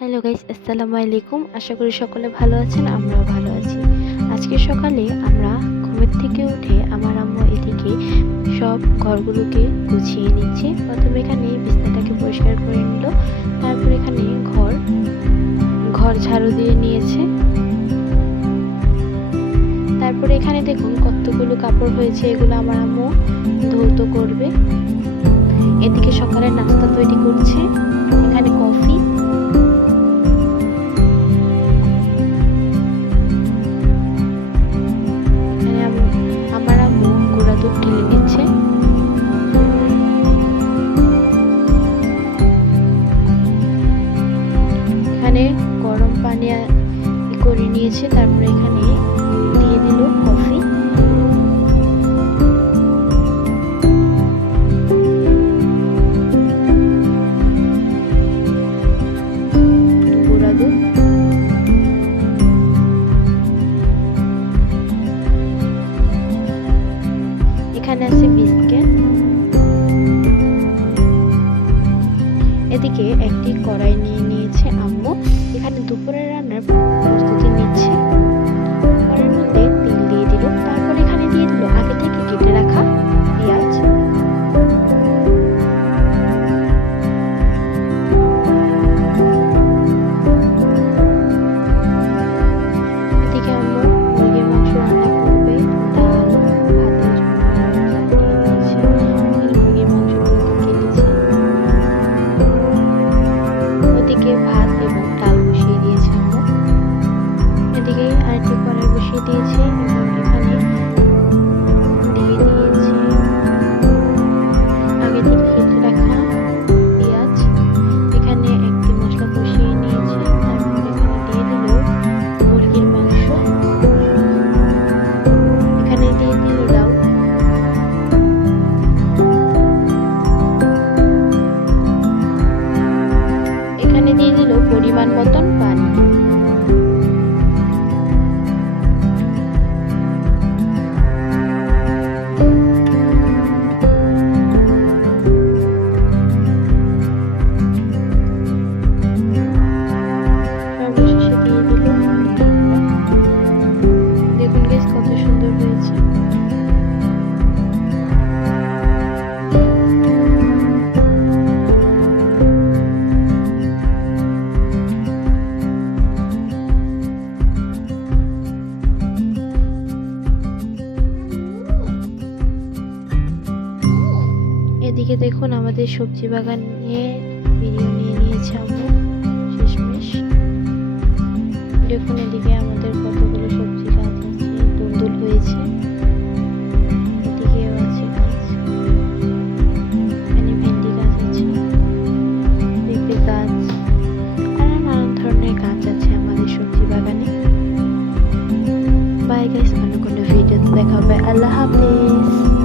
Hello guys, আসসালামু আলাইকুম। আশা করি সকলে ভালো আছেন, আমরাও ভালো আছি। আজকে সকালে আমরা ঘুমের থেকে উঠে আমার আম্মু এদিকে সব ঘরগুলোকে গুছিয়ে নিচ্ছে। প্রথমে এখানে বিছনাটাকে পরিষ্কার করে নিল। তারপর এখানে ঘর ঘর ঝাড়ু দিয়ে নিয়েছে। তারপরে এখানে দেখুন কতগুলো কাপড় হয়েছে, এগুলো আমার আম্মু ধৌত করবে। এদিকে সকালে নাস্তা তৈরি করছে। এখানে কফি। এখানে গরম পানি করে নিয়েছে, তারপরে এখানে দিয়ে দিল কফি। এখানে আছে এদিকে একটি কড়াই নিয়ে আরেকটি বসিয়ে দিয়েছে এবং এখানে দিয়ে দিয়েছে আগে থেকে কেটে রাখা পেঁয়াজ। এখানে একটি মশলা কষিয়ে নিয়েছে। তারপর এখানে দিয়ে দিল মুরগির মাংস। এখানে দিয়ে দিল লাউ। এখানে দিয়ে দিল পরিমাণ মতন এদিকে দেখুন, আমাদের সবজি বাগান নিয়ে ভিডিও নিয়ে নিয়েছে আম্মু। শেষমেশ। দেখুন এদিকে আমাদের কতগুলো সবজি গাছ আছে, দুলদুল হয়েছে। এদিকেও আছে গাছ। এখানে ভেন্ডি গাছ আছে। গাছ। নানান ধরনের গাছ আছে আমাদের সবজি বাগানে। কোনো ভিডিওতে দেখা হবে। আল্লাহ হাফেজ।